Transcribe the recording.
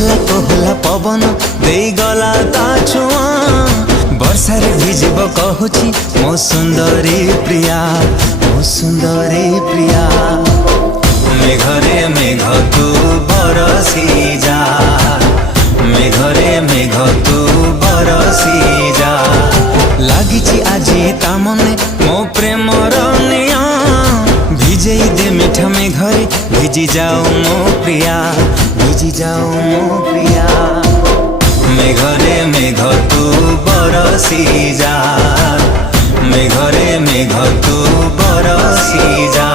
कोहला कोहला पवन दे गला ता छुआ वर्षार भिजब कहूची मो सुंदरी प्रिया मो सुंदरी प्रिया मेघरे मेघ तू बरसी जा मेघरे मेघ तू बरसी जा लागिची आजी ता मने मो प्रेमर निया भिजेई दे मीठा मेघरे भिजी जाओ मो प्रिया भिजी जाओ मो प्रिया मेघरे मेघ तू बरसी जा मेघरे मेघ तू बरसी जा।